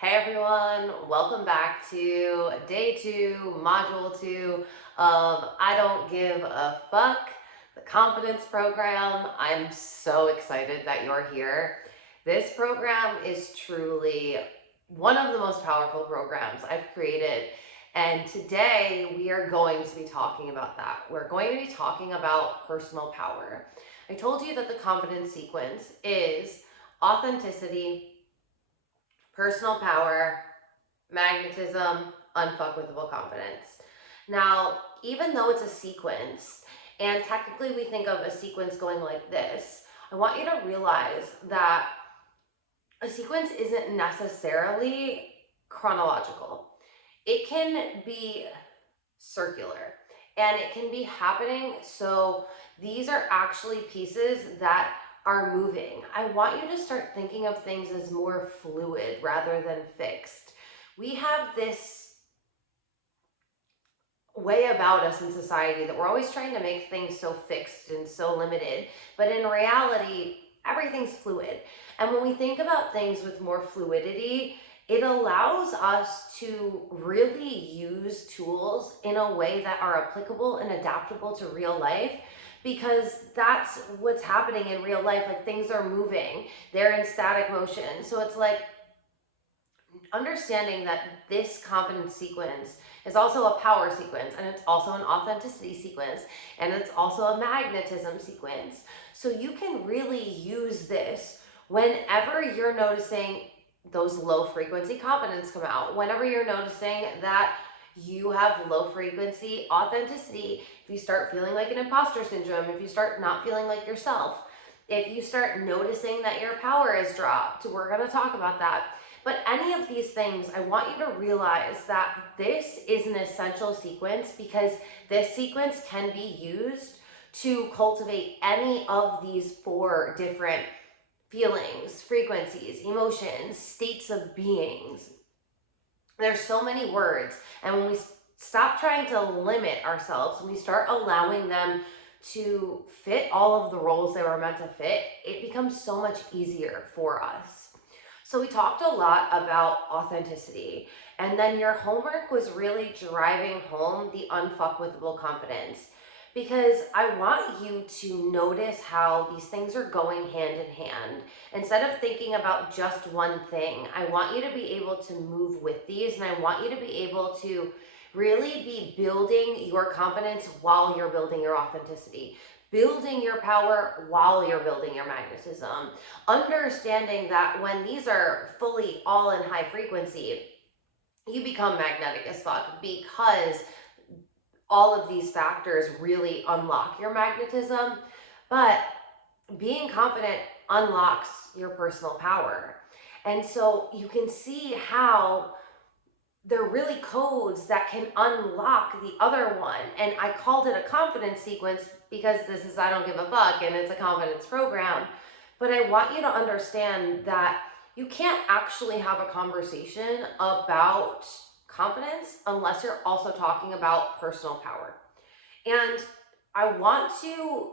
Hey everyone, welcome back to day 2, module 2 of I Don't Give a Fuck, the confidence program. I'm so excited that you're here. This program is truly one of the most powerful programs I've created. And today we are going to be talking about that. We're going to be talking about personal power. I told you that the confidence sequence is authenticity, personal power, magnetism, unfuckwithable confidence. Now, even though it's a sequence, and technically we think of a sequence going like this, I want you to realize that a sequence isn't necessarily chronological. It can be circular and it can be happening. So these are actually pieces that are moving. I want you to start thinking of things as more fluid rather than fixed. We have this way about us in society that we're always trying to make things so fixed and so limited, but in reality, everything's fluid. And when we think about things with more fluidity, it allows us to really use tools in a way that are applicable and adaptable to real life, because that's what's happening in real life. Like, things are moving, they're in static motion. So it's like understanding that this confidence sequence is also a power sequence, and it's also an authenticity sequence, and it's also a magnetism sequence. So you can really use this whenever you're noticing those low frequency confidence come out, whenever you're noticing that you have low frequency authenticity, if you start feeling like an imposter syndrome, if you start not feeling like yourself, if you start noticing that your power has dropped. We're going to talk about that. But any of these things, I want you to realize that this is an essential sequence, because this sequence can be used to cultivate any of these 4 different feelings, frequencies, emotions, states of beings. There's so many words, and when we stop trying to limit ourselves, when we start allowing them to fit all of the roles they were meant to fit, it becomes so much easier for us. So we talked a lot about authenticity, and then your homework was really driving home the unfuckwithable confidence, because I want you to notice how these things are going hand in hand. Instead of thinking about just one thing, I want you to be able to move with these, and I want you to be able to really be building your confidence while you're building your authenticity, building your power while you're building your magnetism, understanding that when these are fully all in high frequency, you become magnetic as fuck, because all of these factors really unlock your magnetism. But being confident unlocks your personal power. And so you can see how they're really codes that can unlock the other one. And I called it a confidence sequence because this is I Don't Give a Fuck, and it's a confidence program. But I want you to understand that you can't actually have a conversation about confidence unless you're also talking about personal power. And I want to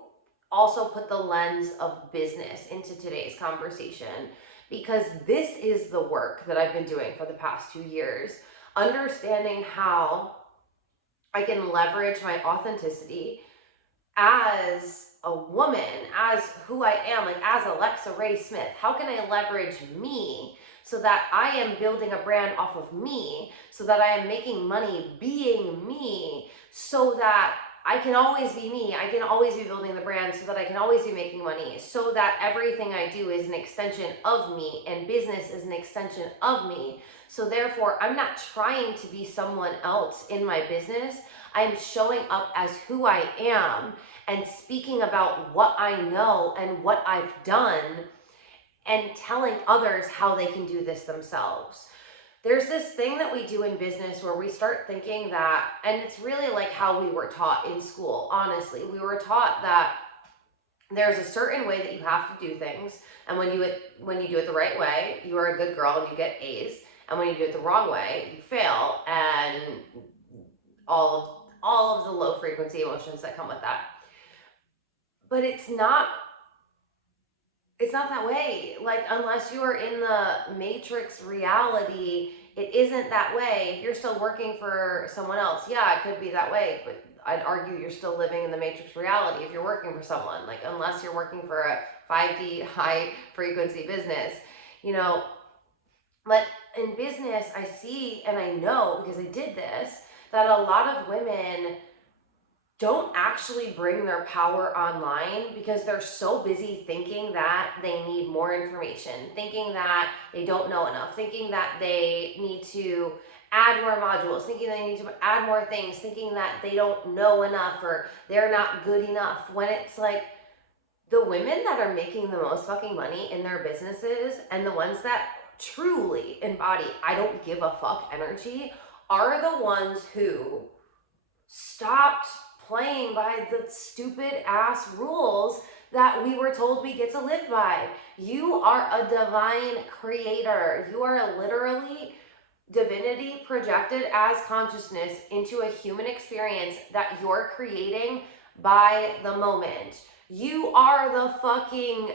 also put the lens of business into today's conversation, because this is the work that I've been doing for the past 2 years, understanding how I can leverage my authenticity as a woman, as who I am, like as Alexa Ray Smith. How can I leverage me so that I am building a brand off of me, so that I am making money being me, so that I can always be me, I can always be building the brand, so that I can always be making money, so that everything I do is an extension of me, and business is an extension of me. So therefore, I'm not trying to be someone else in my business. I'm showing up as who I am and speaking about what I know and what I've done, and telling others how they can do this themselves. There's this thing that we do in business where we start thinking that, and it's really like how we were taught in school, honestly. We were taught that there's a certain way that you have to do things, and when you do it the right way, you are a good girl and you get A's, and when you do it the wrong way, you fail, and all of the low frequency emotions that come with that. But it's not It's not that way. Like, unless you are in the matrix reality, it isn't that way. If you're still working for someone else, yeah, it could be that way, but I'd argue you're still living in the matrix reality if you're working for someone. Like, unless you're working for a 5D high frequency business, you know. But in business, I see and I know, because I did this, that a lot of women don't actually bring their power online because they're so busy thinking that they need more information, thinking that they don't know enough, thinking that they need to add more modules, thinking they need to add more things, thinking that they don't know enough or they're not good enough, when it's like the women that are making the most fucking money in their businesses and the ones that truly embody I don't give a fuck energy are the ones who stopped playing by the stupid ass rules that we were told we get to live by. You are a divine creator. You are literally divinity projected as consciousness into a human experience that you're creating by the moment. You are the fucking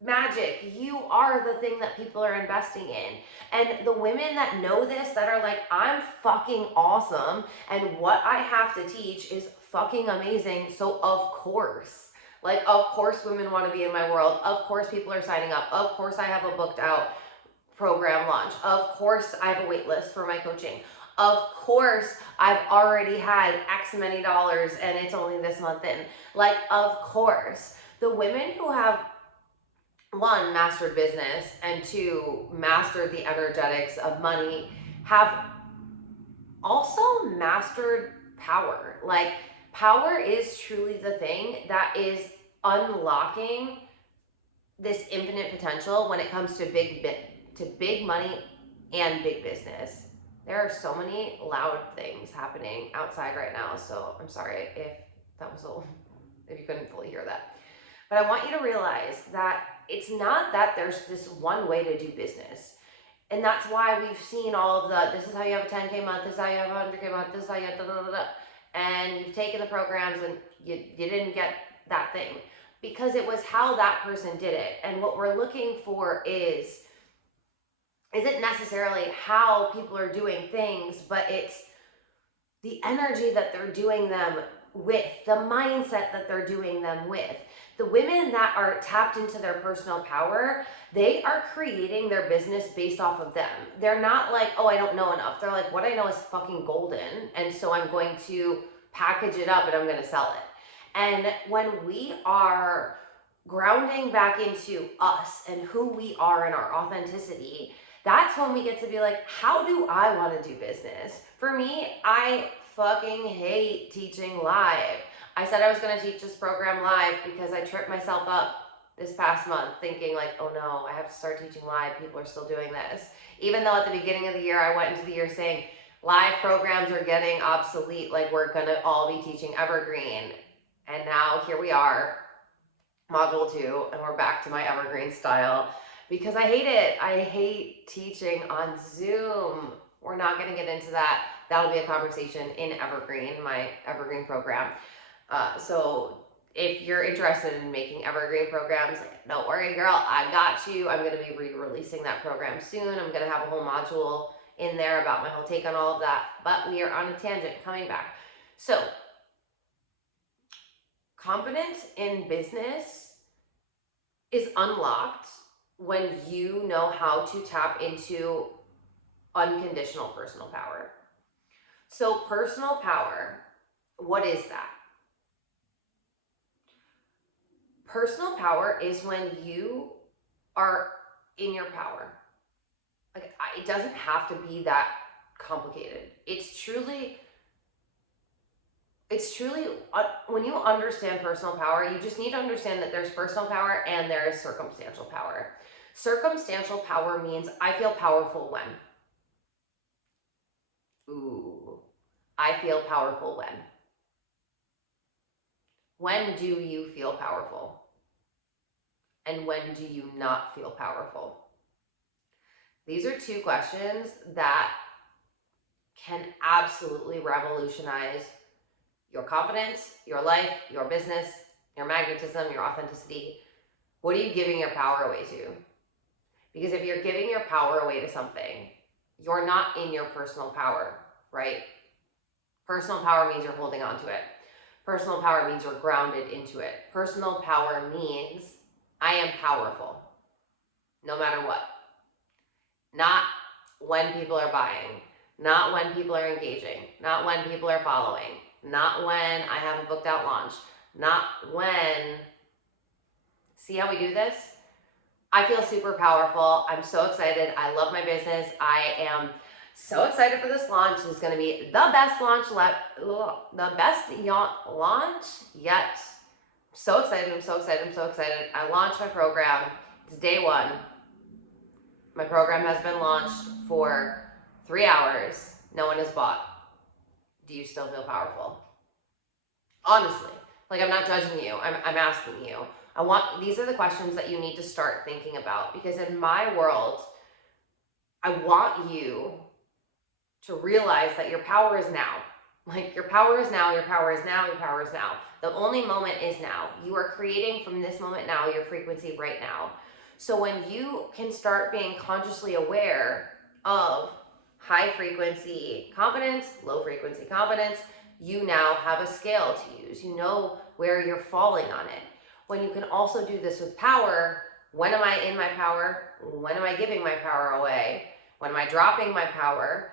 magic. You are the thing that people are investing in. And the women that know this, that are like, I'm fucking awesome, and what I have to teach is fucking amazing, so of course, like, of course women want to be in my world, of course people are signing up, of course I have a booked out program launch, of course I have a wait list for my coaching, of course I've already had X many dollars and it's only this month in. Like, of course. The women who have, one, mastered business, and two, mastered the energetics of money, have also mastered power. Like, power is truly the thing that is unlocking this infinite potential when it comes to big money and big business. There are so many loud things happening outside right now, so I'm sorry if that was if you couldn't fully hear that. But I want you to realize that it's not that there's this one way to do business. And that's why we've seen all of this is how you have a 10K month, this is how you have a 100K month, this is how you have and you've taken the programs and you didn't get that thing. Because it was how that person did it. And what we're looking for isn't necessarily how people are doing things, but it's the energy that they're doing them with, the mindset that they're doing them with. The women that are tapped into their personal power, they are creating their business based off of them. They're not like, oh, I don't know enough. They're like, what I know is fucking golden, and so I'm going to package it up and I'm going to sell it. And when we are grounding back into us and who we are and our authenticity, that's when we get to be like, how do I want to do business? For me, I fucking hate teaching live. I said I was going to teach this program live because I tripped myself up this past month thinking like, oh no, I have to start teaching live. People are still doing this. Even though at the beginning of the year, I went into the year saying live programs are getting obsolete. Like, we're going to all be teaching evergreen. And now here we are, module 2, and we're back to my evergreen style because I hate it. I hate teaching on Zoom. We're not going to get into that. That'll be a conversation in Evergreen, my Evergreen program. So if you're interested in making Evergreen programs, don't worry, girl, I got you. I'm going to be re-releasing that program soon. I'm going to have a whole module in there about my whole take on all of that. But we are on a tangent, coming back. So confidence in business is unlocked when you know how to tap into unconditional personal power. So personal power, what is that? Personal power is when you are in your power. Like, it doesn't have to be that complicated. It's truly, when you understand personal power, you just need to understand that there's personal power and there's circumstantial power. Circumstantial power means I feel powerful when. Ooh, I feel powerful when. When do you feel powerful? And when do you not feel powerful? These are two questions that can absolutely revolutionize your confidence, your life, your business, your magnetism, your authenticity, What are you giving your power away to? Because if you're giving your power away to something, you're not in your personal power, right? Personal power means you're holding on to it. Personal power means you're grounded into it. Personal power means I am powerful, no matter what. Not when people are buying, not when people are engaging, not when people are following, not when I have a booked out launch, not when. See how we do this? I feel super powerful. I'm so excited. I love my business. I am so excited for this launch. It's going to be the best launch yet. So excited. I'm so excited. I'm so excited. I launched my program. It's day one. My program has been launched for 3 hours. No one has bought. Do you still feel powerful? Honestly, like, I'm not judging you. I'm asking you. These are the questions that you need to start thinking about, because in my world, I want you to realize that your power is now. Like, your power is now, your power is now, your power is now. The only moment is now. You are creating from this moment now your frequency right now. So when you can start being consciously aware of high frequency confidence, low frequency confidence, you now have a scale to use. You know where you're falling on it. When you can also do this with power, when am I in my power? When am I giving my power away? When am I dropping my power?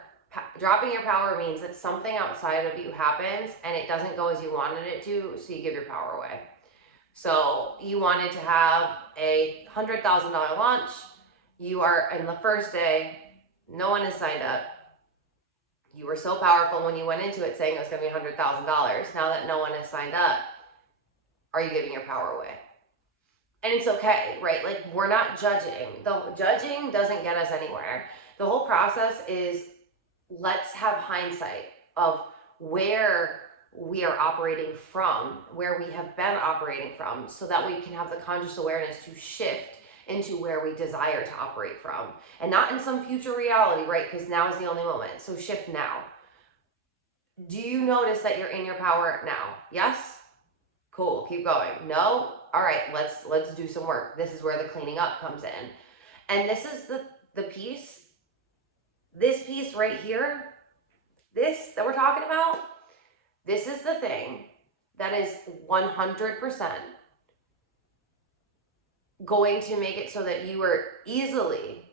Dropping your power means that something outside of you happens and it doesn't go as you wanted it to, so you give your power away. So you wanted to have a $100,000 launch. You are in the first day, no one has signed up. You were so powerful when you went into it saying it was going to be $100,000. Now that no one has signed up, are you giving your power away? And it's okay, right? Like, we're not judging. The judging doesn't get us anywhere. The whole process is, let's have hindsight of where we are operating from, where we have been operating from, so that we can have the conscious awareness to shift into where we desire to operate from, and not in some future reality, right? Because now is the only moment. So shift now. Do you notice that you're in your power now? Yes? Cool, keep going. No? All right, let's do some work. This is where the cleaning up comes in. And this is the piece, this piece right here, this that we're talking about, this is the thing that is 100% going to make it so that you are easily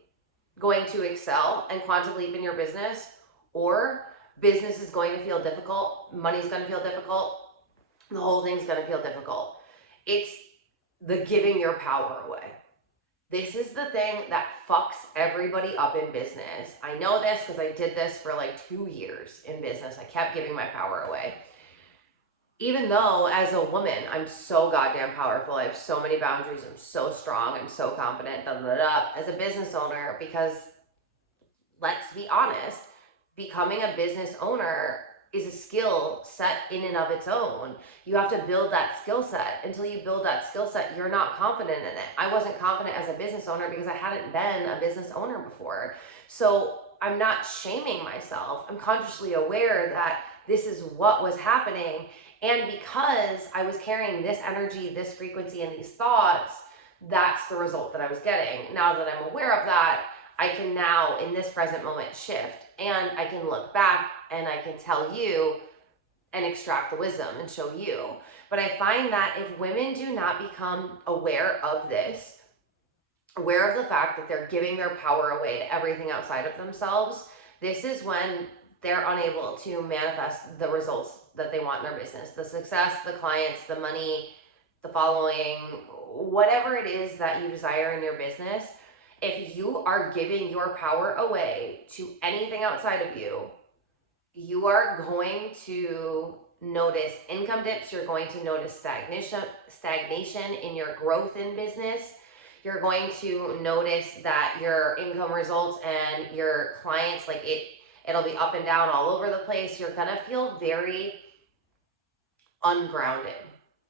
going to excel and quantum leap in your business, or business is going to feel difficult, money's going to feel difficult, the whole thing's going to feel difficult. It's the giving your power away. This is the thing that fucks everybody up in business. I know this because I did this for like 2 years in business. I kept giving my power away. Even though as a woman, I'm so goddamn powerful. I have so many boundaries. I'm so strong. I'm so confident. As a business owner, because let's be honest, becoming a business owner is a skill set in and of its own. You have to build that skill set. Until you build that skill set, you're not confident in it. I wasn't confident as a business owner because I hadn't been a business owner before. So I'm not shaming myself. I'm consciously aware that this is what was happening. And because I was carrying this energy, this frequency, and these thoughts, that's the result that I was getting. Now that I'm aware of that, I can now, in this present moment, shift. And I can look back and I can tell you and extract the wisdom and show you. But I find that if women do not become aware of this, aware of the fact that they're giving their power away to everything outside of themselves, this is when they're unable to manifest the results that they want in their business, the success, the clients, the money, the following, whatever it is that you desire in your business. If you are giving your power away to anything outside of you, you are going to notice income dips. You're going to notice stagnation in your growth in business. You're going to notice that your income results and your clients, like it'll be up and down all over the place. You're gonna feel very ungrounded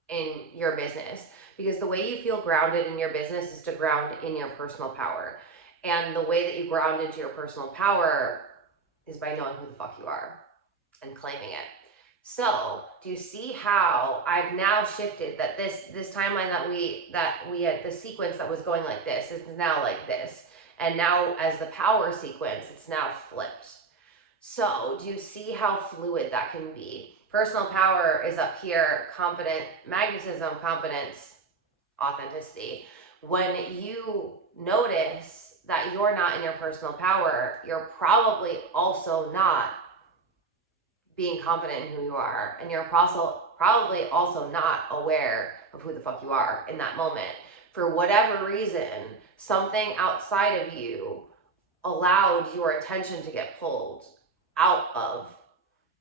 in your business, because the way you feel grounded in your business is to ground in your personal power. And the way that you ground into your personal power is by knowing who the fuck you are and claiming it. So do you see how I've now shifted that this timeline that we had, the sequence that was going like this is now like this. And now as the power sequence, it's now flipped. So do you see how fluid that can be? Personal power is up here, confident, magnetism, confidence, authenticity. When you notice that you're not in your personal power, you're probably also not being confident in who you are, and you're probably also not aware of who the fuck you are in that moment. For whatever reason, something outside of you allowed your attention to get pulled out of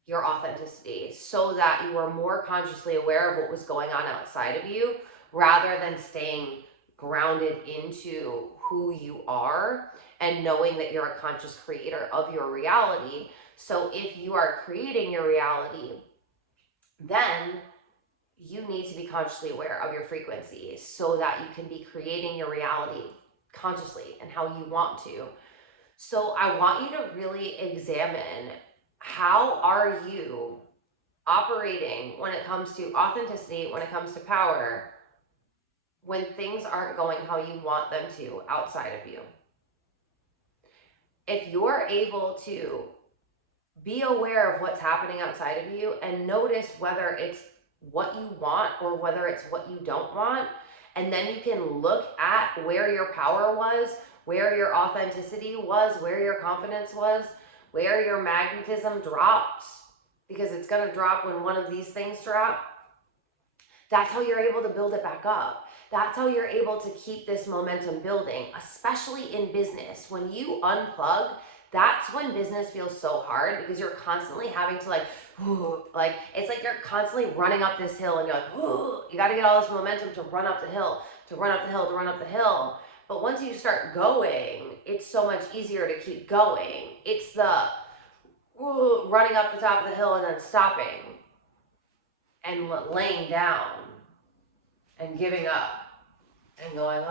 your authenticity so that you were more consciously aware of what was going on outside of you rather than staying grounded into who you are and knowing that you're a conscious creator of your reality. So if you are creating your reality, then you need to be consciously aware of your frequency so that you can be creating your reality consciously and how you want to. So I want you to really examine, how are you operating when it comes to authenticity, when it comes to power, when things aren't going how you want them to outside of you. If you're able to be aware of what's happening outside of you and notice whether it's what you want or whether it's what you don't want, and then you can look at where your power was, where your authenticity was, where your confidence was, where your magnetism dropped, because it's going to drop when one of these things drop. That's how you're able to build it back up. That's how you're able to keep this momentum building, especially in business. When you unplug, that's when business feels so hard, because you're constantly having to it's like you're constantly running up this hill and you're like, you got to get all this momentum to run up the hill, to run up the hill, to run up the hill. But once you start going, it's so much easier to keep going. It's the running up the top of the hill and then stopping and laying down and giving up and going,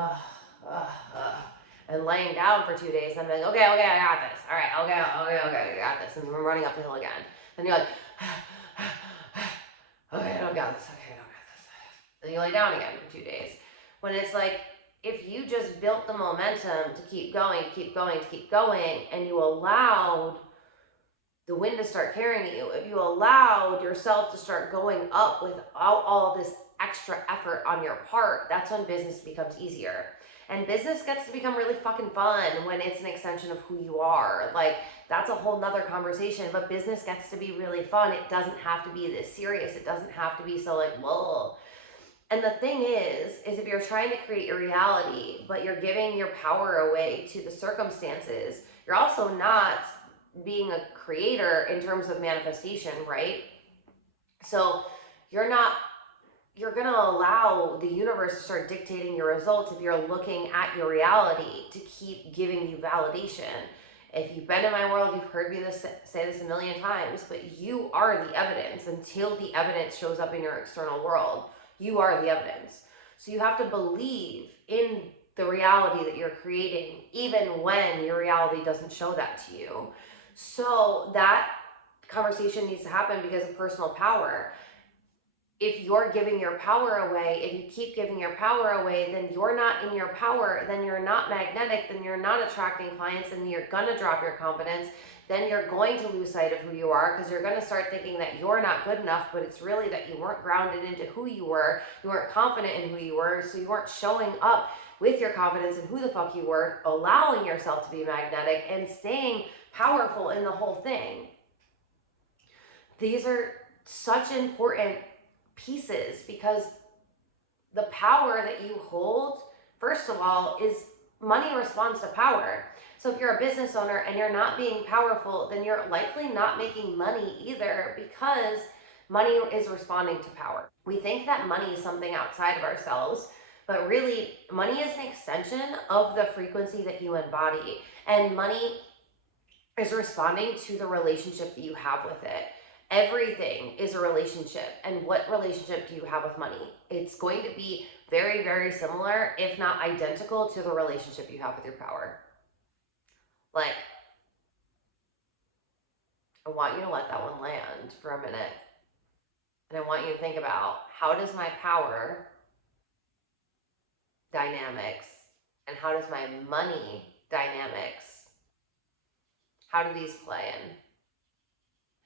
and laying down for 2 days and being like, okay, I got this. All right, okay, I got this. And we're running up the hill again. Then you're like, okay, I don't got this. Then you lay down again for 2 days. When it's like, if you just built the momentum to keep going, and you allowed the wind to start carrying you, if you allowed yourself to start going up without all of this extra effort on your part, that's when business becomes easier. And business gets to become really fucking fun when it's an extension of who you are. Like, that's a whole nother conversation, but business gets to be really fun. It doesn't have to be this serious. It doesn't have to be so like, whoa. And the thing is if you're trying to create your reality, but you're giving your power away to the circumstances, you're also not being a creator in terms of manifestation, right? So you're going to allow the universe to start dictating your results if you're looking at your reality to keep giving you validation. If you've been in my world, you've heard me say this a million times, but you are the evidence until the evidence shows up in your external world. You are the evidence. So you have to believe in the reality that you're creating, even when your reality doesn't show that to you. So that conversation needs to happen because of personal power. If you're giving your power away, if you keep giving your power away, then you're not in your power, then you're not magnetic, then you're not attracting clients, and you're gonna drop your confidence. Then you're going to lose sight of who you are, because you're going to start thinking that you're not good enough, but it's really that you weren't grounded into who you weren't confident in who you were, so you weren't showing up with your confidence in who the fuck you were, allowing yourself to be magnetic and staying powerful in the whole thing. These are such important pieces, because the power that you hold, first of all, is money responds to power. So if you're a business owner and you're not being powerful, then you're likely not making money either, because money is responding to power. We think that money is something outside of ourselves, but really money is an extension of the frequency that you embody, and money is responding to the relationship that you have with it. Everything is a relationship. And what relationship do you have with money? It's going to be very, very similar, if not identical, to the relationship you have with your power. Like, I want you to let that one land for a minute. And I want you to think about, how does my power dynamics and how does my money dynamics, how do these play in?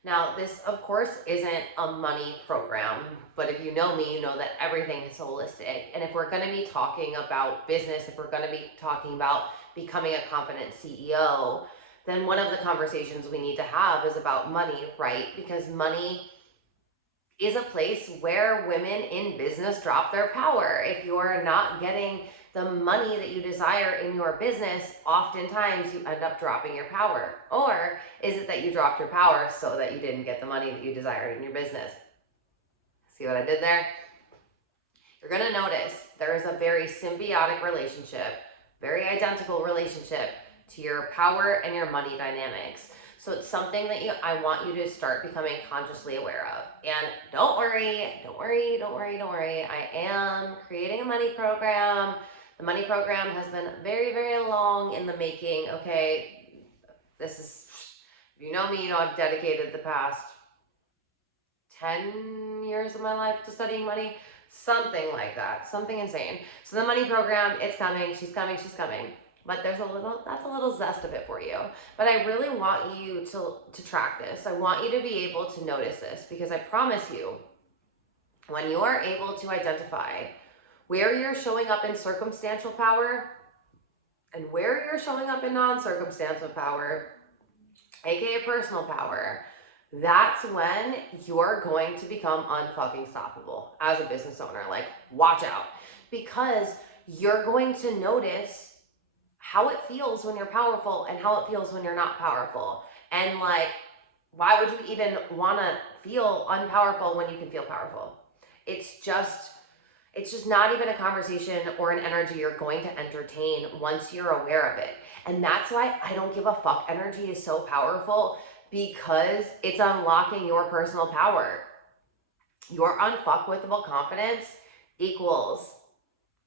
Now, this, of course, isn't a money program, but if you know me, you know that everything is holistic. And if we're going to be talking about business, if we're going to be talking about becoming a confident CEO, then one of the conversations we need to have is about money, right? Because money is a place where women in business drop their power. If you're not getting the money that you desire in your business, oftentimes you end up dropping your power. Or is it that you dropped your power so that you didn't get the money that you desired in your business? See what I did there? You're going to notice there is a very symbiotic relationship, very identical relationship to your power and your money dynamics. So it's something that I want you to start becoming consciously aware of. And don't worry. I am creating a money program. The money program has been very, very long in the making. Okay, this is, you know me, you know I've dedicated the past 10 years of my life to studying money. Something like that, something insane. So the money program, it's coming, she's coming. But that's a little zest of it for you. But I really want you to track this. I want you to be able to notice this, because I promise you, when you are able to identify where you're showing up in circumstantial power and where you're showing up in non-circumstantial power, aka personal power, that's when you're going to become unfucking stoppable as a business owner. Like, watch out, because you're going to notice how it feels when you're powerful and how it feels when you're not powerful. And like, why would you even want to feel unpowerful when you can feel powerful? It's just not even a conversation or an energy you're going to entertain once you're aware of it. And that's why I don't give a fuck energy is so powerful, because it's unlocking your personal power. Your unfuckwithable confidence equals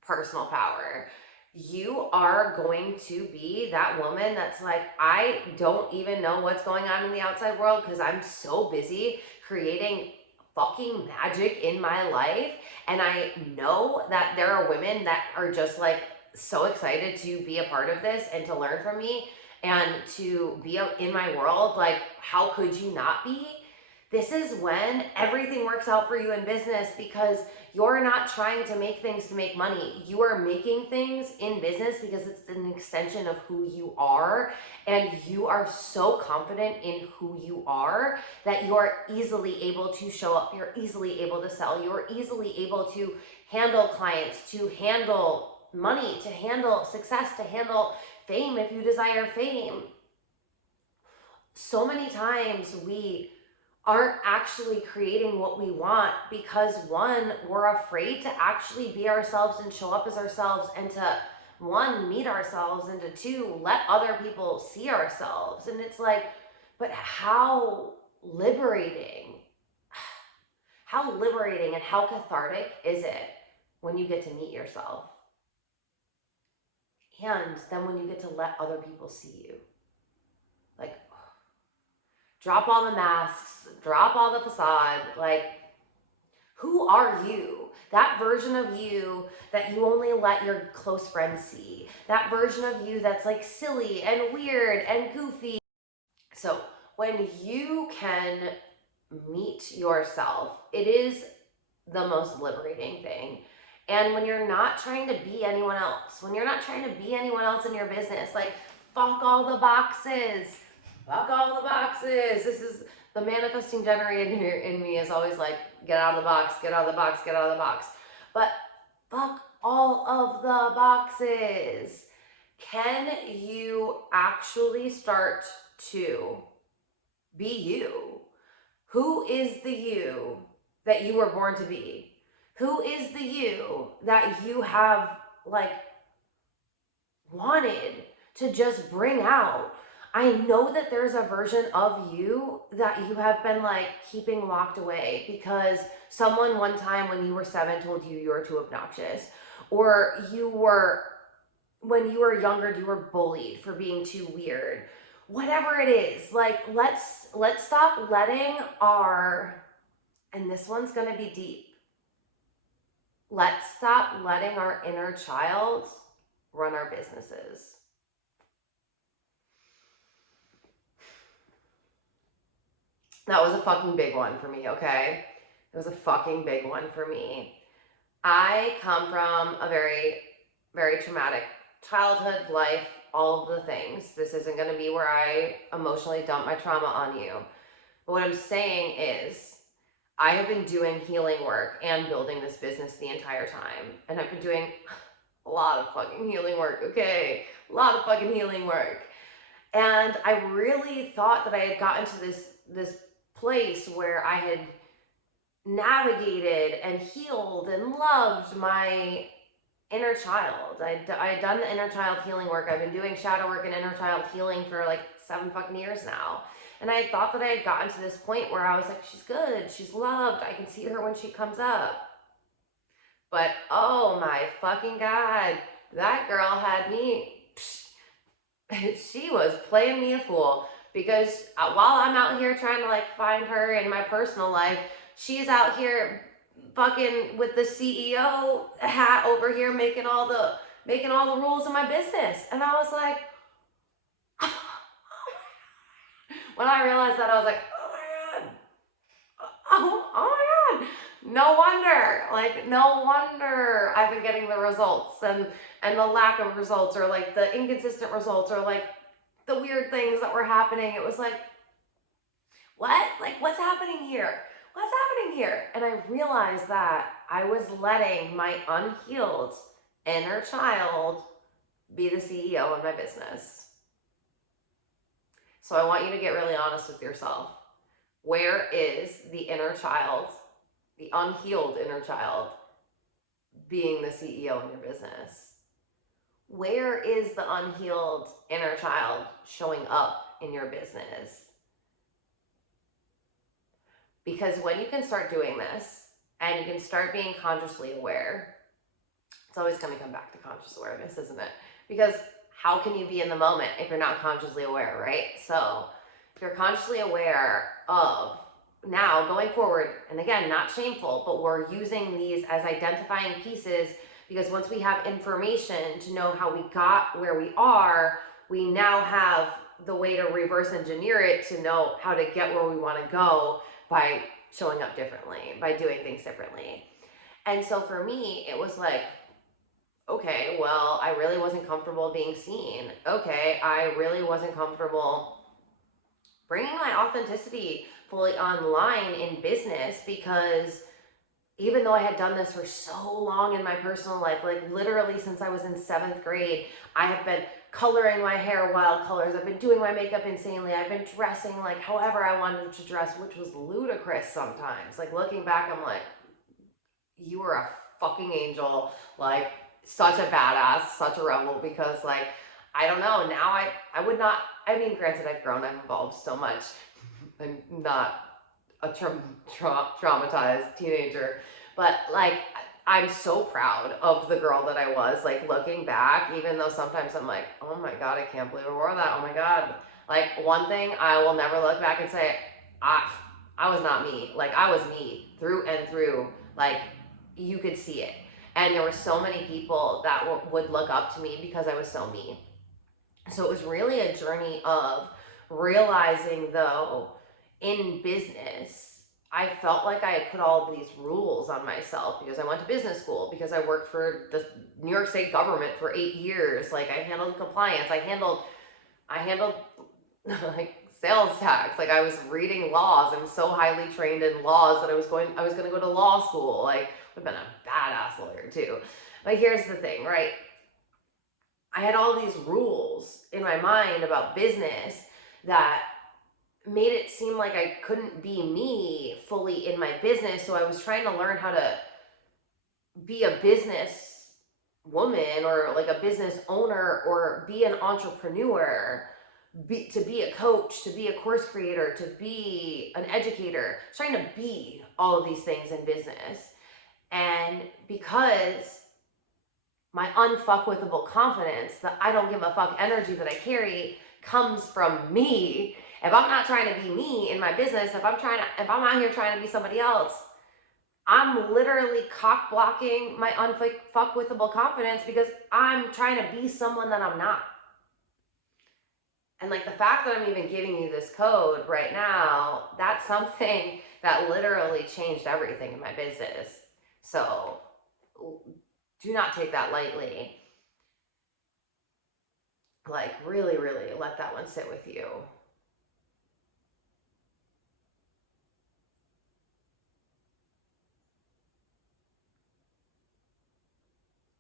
personal power. You are going to be that woman that's like, I don't even know what's going on in the outside world because I'm so busy creating fucking magic in my life. And I know that there are women that are just like so excited to be a part of this and to learn from me and to be in my world. Like, how could you not be? This is when everything works out for you in business, because you're not trying to make things to make money. You are making things in business because it's an extension of who you are. And you are so confident in who you are that you're easily able to show up. You're easily able to sell. You're easily able to handle clients, to handle money, to handle success, to handle fame if you desire fame. So many times we aren't actually creating what we want because, one, we're afraid to actually be ourselves and show up as ourselves, and to, one, meet ourselves, and to, two, let other people see ourselves. And it's like, but how liberating and how cathartic is it when you get to meet yourself? And then when you get to let other people see you. Like, drop all the masks, drop all the facade. Like, who are you? That version of you that you only let your close friends see. That version of you that's like silly and weird and goofy. So when you can meet yourself, it is the most liberating thing. And when you're not trying to be anyone else, when you're not trying to be anyone else in your business, like, fuck all the boxes. Fuck all the boxes. This is the manifesting generator in me is always like, get out of the box, get out of the box, get out of the box. But fuck all of the boxes. Can you actually start to be you? Who is the you that you were born to be? Who is the you that you have like wanted to just bring out? I know that there's a version of you that you have been like keeping locked away because someone one time when you were 7 told you were too obnoxious, or when you were younger, you were bullied for being too weird. Whatever it is, like, let's stop letting our And this one's going to be deep. Let's stop letting our inner child run our businesses. That was a fucking big one for me, okay? It was a fucking big one for me. I come from a very, very traumatic childhood, life, all of the things. This isn't going to be where I emotionally dump my trauma on you. But what I'm saying is, I have been doing healing work and building this business the entire time. And I've been doing a lot of fucking healing work, okay? A lot of fucking healing work. And I really thought that I had gotten to this place where I had navigated and healed and loved my inner child. I had done the inner child healing work. I've been doing shadow work and inner child healing for like 7 fucking years now. And I thought that I had gotten to this point where I was like, she's good, she's loved, I can see her when she comes up. But oh my fucking God, that girl had me, she was playing me a fool. Because while I'm out here trying to like find her in my personal life, she's out here fucking with the CEO hat over here making all the rules in my business. And I was like, when I realized that, I was like, oh my God. Oh my God. No wonder I've been getting the results and the lack of results, or like the inconsistent results, or like the weird things that were happening. It was like, what? Like, what's happening here? What's happening here? And I realized that I was letting my unhealed inner child be the CEO of my business. So I want you to get really honest with yourself. Where is the inner child, the unhealed inner child, being the CEO in your business? Where is the unhealed inner child showing up in your business? Because when you can start doing this and you can start being consciously aware, it's always going to come back to conscious awareness, isn't it? Because how can you be in the moment if you're not consciously aware, right? So if you're consciously aware of now going forward, and again, not shameful, but we're using these as identifying pieces, because once we have information to know how we got where we are, we now have the way to reverse engineer it to know how to get where we want to go by showing up differently, by doing things differently. And so for me, it was like, okay, well, I really wasn't comfortable being seen. Okay, I really wasn't comfortable bringing my authenticity fully online in business, because even though I had done this for so long in my personal life, like literally since I was in 7th grade, I have been coloring my hair wild colors. I've been doing my makeup insanely. I've been dressing like however I wanted to dress, which was ludicrous sometimes. Like looking back, I'm like, you were a fucking angel. Like such a badass, such a rebel, because like, I don't know, now I would not, I mean, granted I've grown, I've evolved so much. I'm not a traumatized teenager, but like I'm so proud of the girl that I was, like looking back, even though sometimes I'm like, oh my God, I can't believe I wore that. Oh my God. Like one thing I will never look back and say, I was not me. Like I was me through and through. Like you could see it. And there were so many people that would look up to me because I was so me. So it was really a journey of realizing, though, in business, I felt like I had put all of these rules on myself because I went to business school, because I worked for the New York State government for 8 years. Like I handled compliance, I handled like sales tax. Like I was reading laws. I'm so highly trained in laws that I was going to go to law school. Like I've been a badass lawyer too. But here's the thing, right? I had all these rules in my mind about business that made it seem like I couldn't be me fully in my business. So I was trying to learn how to be a business woman, or like a business owner, or be an entrepreneur, to be a coach, to be a course creator, to be an educator, trying to be all of these things in business. And because my unfuckwithable confidence, the I don't give a fuck energy that I carry, comes from me, If I'm not trying to be me in my business, if I'm out here trying to be somebody else, I'm literally cock blocking my unfuckwithable confidence because I'm trying to be someone that I'm not. And like the fact that I'm even giving you this code right now, that's something that literally changed everything in my business. So do not take that lightly. Like really, really let that one sit with you.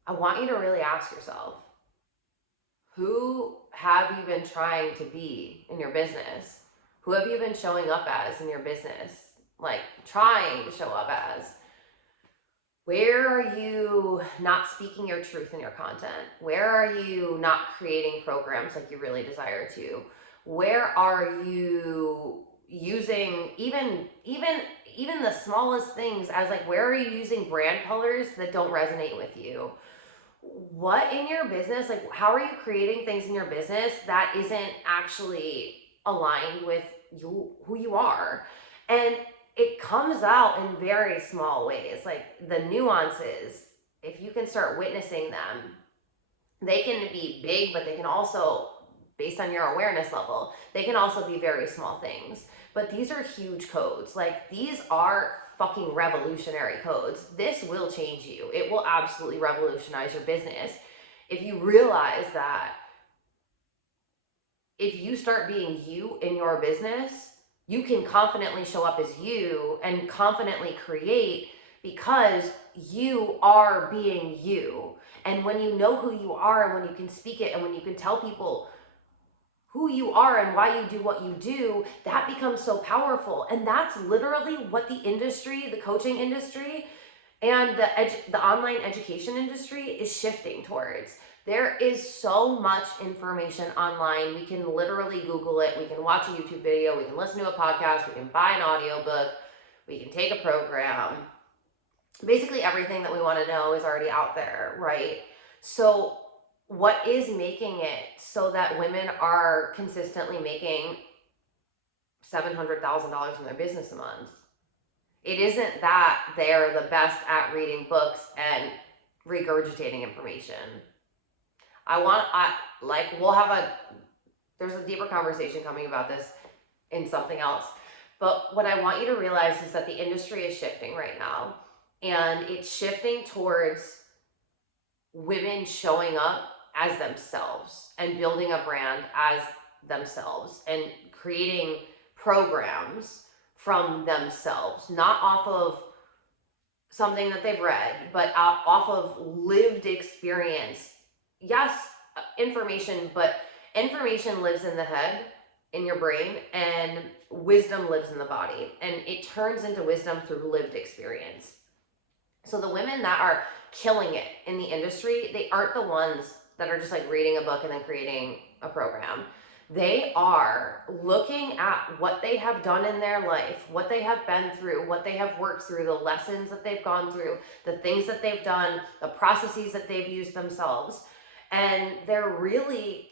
I want you to really ask yourself, who have you been trying to be in your business? Who have you been showing up as in your business? Like trying to show up as? Where are you not speaking your truth in your content? Where are you not creating programs like you really desire to? Where are you using even the smallest things as like, where are you using brand colors that don't resonate with you? What in your business, like how are you creating things in your business that isn't actually aligned with you, who you are? And it comes out in very small ways, like the nuances. If you can start witnessing them, they can be big, but they can also, based on your awareness level, they can also be very small things. But these are huge codes. Like these are fucking revolutionary codes. This will change you. It will absolutely revolutionize your business. If you realize that if you start being you in your business, you can confidently show up as you and confidently create because you are being you. And when you know who you are and when you can speak it and when you can tell people who you are and why you do what you do, that becomes so powerful. And that's literally what the industry, the coaching industry, and the online education industry is shifting towards. There is so much information online. We can literally Google it. We can watch a YouTube video. We can listen to a podcast. We can buy an audiobook. We can take a program. Basically everything that we want to know is already out there, right? So what is making it so that women are consistently making $700,000 in their business a month? It isn't that they're the best at reading books and regurgitating information. There's a deeper conversation coming about this in something else. But what I want you to realize is that the industry is shifting right now. And it's shifting towards women showing up as themselves and building a brand as themselves and creating programs from themselves, not off of something that they've read, but off of lived experience. Yes, information, but information lives in the head, in your brain, and wisdom lives in the body. And it turns into wisdom through lived experience. So the women that are killing it in the industry, they aren't the ones that are just like reading a book and then creating a program. They are looking at what they have done in their life, what they have been through, what they have worked through, the lessons that they've gone through, the things that they've done, the processes that they've used themselves. And they're really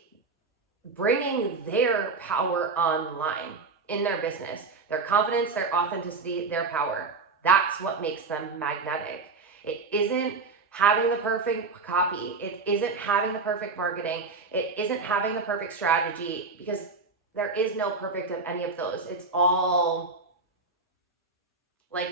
bringing their power online in their business, their confidence, their authenticity, their power. That's what makes them magnetic. It isn't having the perfect copy. It isn't having the perfect marketing. It isn't having the perfect strategy, because there is no perfect of any of those. It's all like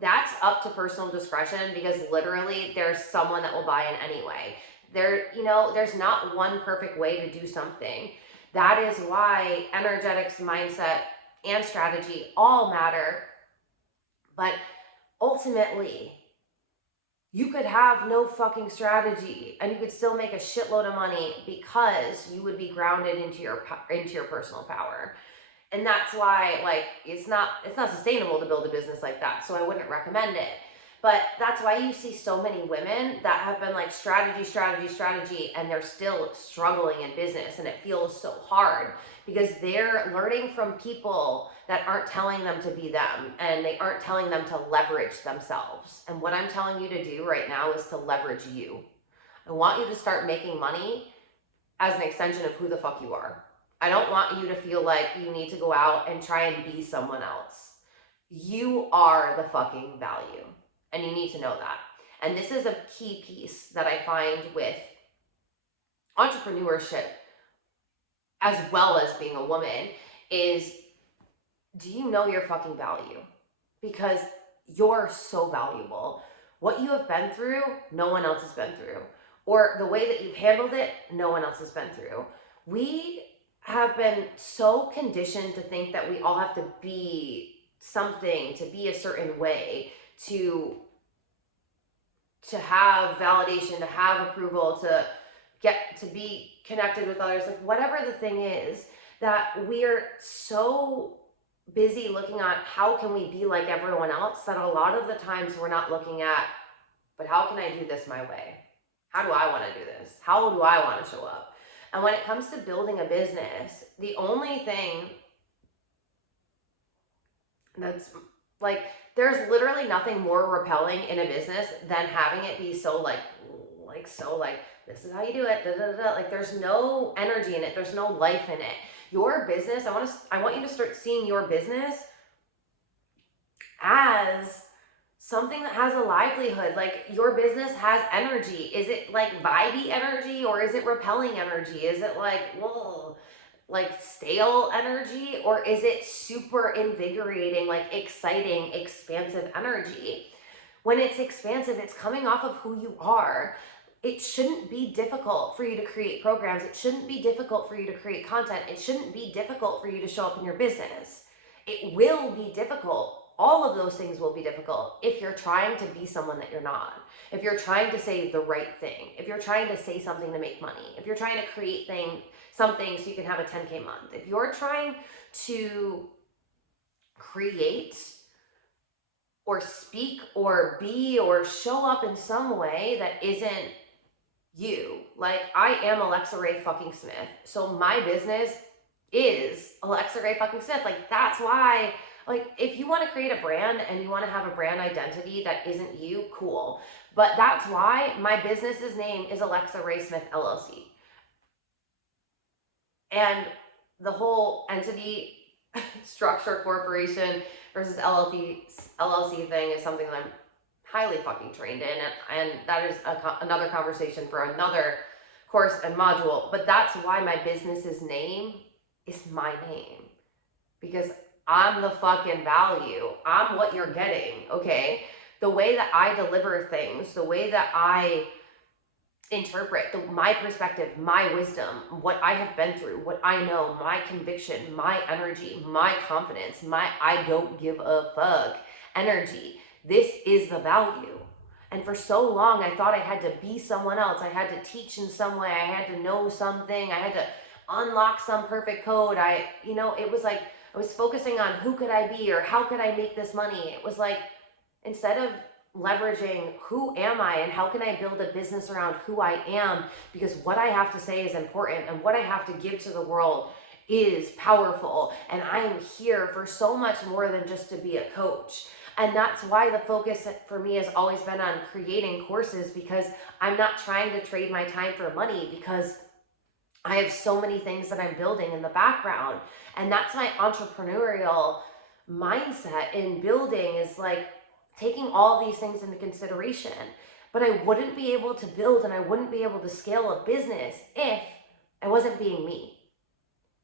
that's up to personal discretion, because literally there's someone that will buy in anyway. There's not one perfect way to do something. That is why energetics, mindset, and strategy all matter. But ultimately, you could have no fucking strategy and you could still make a shitload of money, because you would be grounded into your personal power. And that's why, like, it's not sustainable to build a business like that. So I wouldn't recommend it. But that's why you see so many women that have been like strategy, and they're still struggling in business, and it feels so hard because they're learning from people that aren't telling them to be them, and they aren't telling them to leverage themselves. And what I'm telling you to do right now is to leverage you. I want you to start making money as an extension of who the fuck you are. I don't want you to feel like you need to go out and try and be someone else. You are the fucking value, and you need to know that. And this is a key piece that I find with entrepreneurship as well as being a woman is, do you know your fucking value? Because you're so valuable. What you have been through, no one else has been through. Or the way that you've handled it, no one else has been through. We have been so conditioned to think that we all have to be something, to be a certain way, to have validation, to have approval, to get to be connected with others, like whatever the thing is, that we're so busy looking at how can we be like everyone else that a lot of the times we're not looking at, but how can I do this my way? How do I want to do this? How do I want to show up? And when it comes to building a business, the only thing that's like, there's literally nothing more repelling in a business than having it be so like this is how you do it, da, da, da. Like there's no energy in it, there's no life in it. Your business, I want you to start seeing your business as something that has a livelihood. Like your business has energy. Is it like vibey energy, or is it repelling energy? Is it like, whoa, like stale energy, or is it super invigorating, like exciting, expansive energy? When it's expansive, it's coming off of who you are. It shouldn't be difficult for you to create programs. It shouldn't be difficult for you to create content. It shouldn't be difficult for you to show up in your business. It will be difficult. All of those things will be difficult if you're trying to be someone that you're not. If you're trying to say the right thing. If you're trying to say something to make money. If you're trying to create something so you can have a 10K month. If you're trying to create or speak or be or show up in some way that isn't you. Like, I am Alexa Ray fucking Smith. So my business is Alexa Ray fucking Smith. Like, that's why, like, if you want to create a brand and you want to have a brand identity that isn't you, cool. But that's why my business's name is Alexa Ray Smith LLC. And the whole entity structure, corporation versus LLC thing is something that I'm highly fucking trained in, and that is another conversation for another course and module. But that's why my business's name is my name, because I'm the fucking value. I'm what you're getting, okay? The way that I deliver things, the way that I interpret, my perspective, my wisdom, what I have been through, what I know, my conviction, my energy, my confidence, my I don't give a fuck energy. This is the value. And for so long, I thought I had to be someone else. I had to teach in some way. I had to know something. I had to unlock some perfect code. It was like I was focusing on who could I be or how could I make this money. It was like, instead of leveraging who am I and how can I build a business around who I am, because what I have to say is important and what I have to give to the world is powerful. And I am here for so much more than just to be a coach. And that's why the focus for me has always been on creating courses, because I'm not trying to trade my time for money, because I have so many things that I'm building in the background. And that's my entrepreneurial mindset in building, is like taking all these things into consideration. But I wouldn't be able to build and I wouldn't be able to scale a business if I wasn't being me.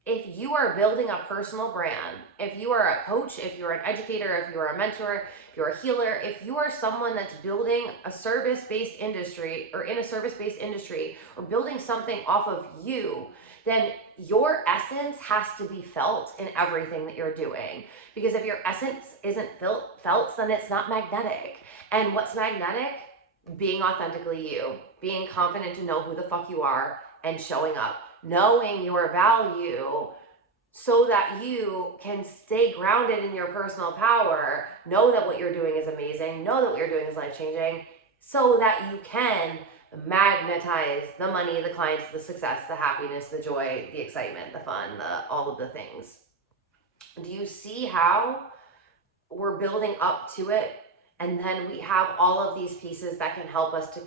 If you are building a personal brand, if you are a coach, if you're an educator, if you're a mentor, if you're a healer, if you are someone that's building a service-based industry or in a service-based industry or building something off of you, then your essence has to be felt in everything that you're doing. Because if your essence isn't felt, then it's not magnetic. And what's magnetic? Being authentically you, being confident to know who the fuck you are and showing up. Knowing your value so that you can stay grounded in your personal power, know that what you're doing is amazing, know that what you're doing is life-changing, so that you can magnetize the money, the clients, the success, the happiness, the joy, the excitement, the fun, all of the things. Do you see how we're building up to it? And then we have all of these pieces that can help us to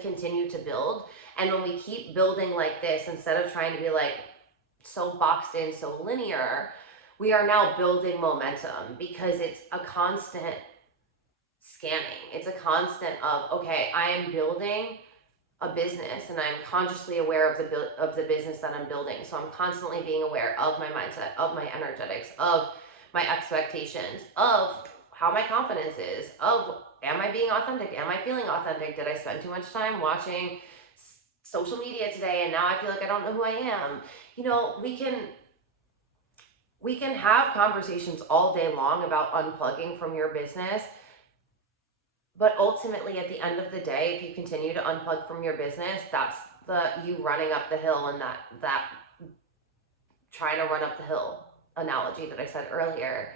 continue to build. And when we keep building like this, instead of trying to be like so boxed in, so linear, we are now building momentum because it's a constant scanning. It's a constant of, okay, I am building a business and I'm consciously aware of the business that I'm building. So I'm constantly being aware of my mindset, of my energetics, of my expectations, of how my confidence is, of am I being authentic? Am I feeling authentic? Did I spend too much time watching social media today and now I feel like I don't know who I am? You know, we can have conversations all day long about unplugging from your business. But ultimately, at the end of the day, if you continue to unplug from your business, that's you running up the hill, and that trying to run up the hill analogy that I said earlier.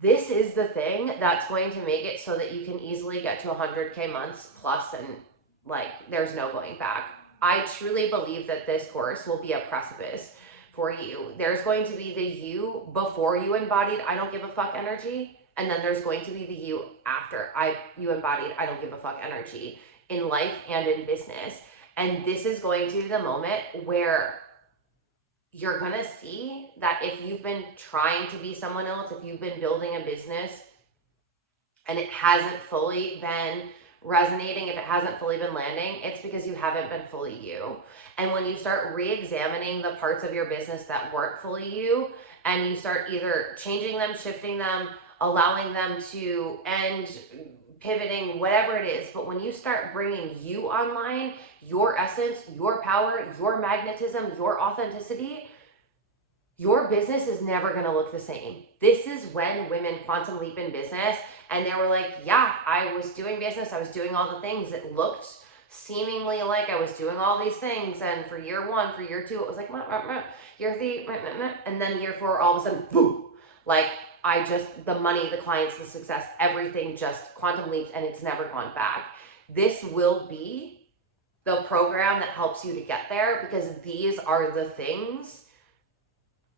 This is the thing that's going to make it so that you can easily get to 100K months plus, and like there's no going back. I truly believe that this course will be a precipice for you. There's going to be the you before you embodied I don't give a fuck energy. And then there's going to be the you after you embodied I don't give a fuck energy in life and in business. And this is going to be the moment where you're going to see that if you've been trying to be someone else, if you've been building a business and it hasn't fully been resonating, if it hasn't fully been landing, it's because you haven't been fully you. And when you start re-examining the parts of your business that weren't fully you, and you start either changing them, shifting them, allowing them to end, pivoting, whatever it is. But when you start bringing you online, your essence, your power, your magnetism, your authenticity, your business is never going to look the same. This is when women quantum leap in business and they were like, yeah, I was doing business. I was doing all the things. It looked seemingly like I was doing all these things. And for year 1, for year 2, it was like, year 3, and then year 4, all of a sudden, boom, like, the money, the clients, the success, everything just quantum leaps and it's never gone back. This will be the program that helps you to get there because these are the things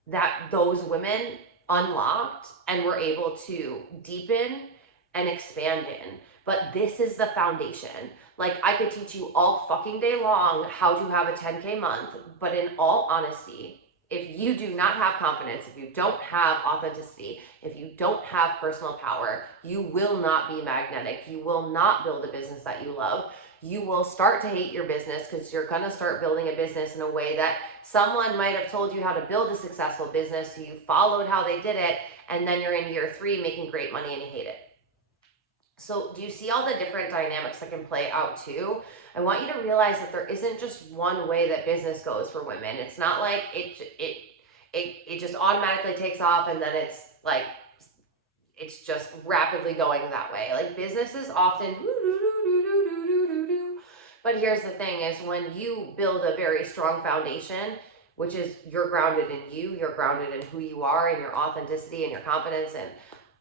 that those women unlocked and were able to deepen and expand in. But this is the foundation. Like, I could teach you all fucking day long how to have a 10K month, but in all honesty, if you do not have confidence, if you don't have authenticity, if you don't have personal power, you will not be magnetic. You will not build a business that you love. You will start to hate your business because you're going to start building a business in a way that someone might have told you how to build a successful business. So you followed how they did it. And then you're in year 3 making great money and you hate it. So do you see all the different dynamics that can play out too? I want you to realize that there isn't just one way that business goes for women. It's not like it just automatically takes off and then it's like, it's just rapidly going that way. Like, business is often, but here's the thing is when you build a very strong foundation, which is you're grounded in you, you're grounded in who you are and your authenticity and your confidence and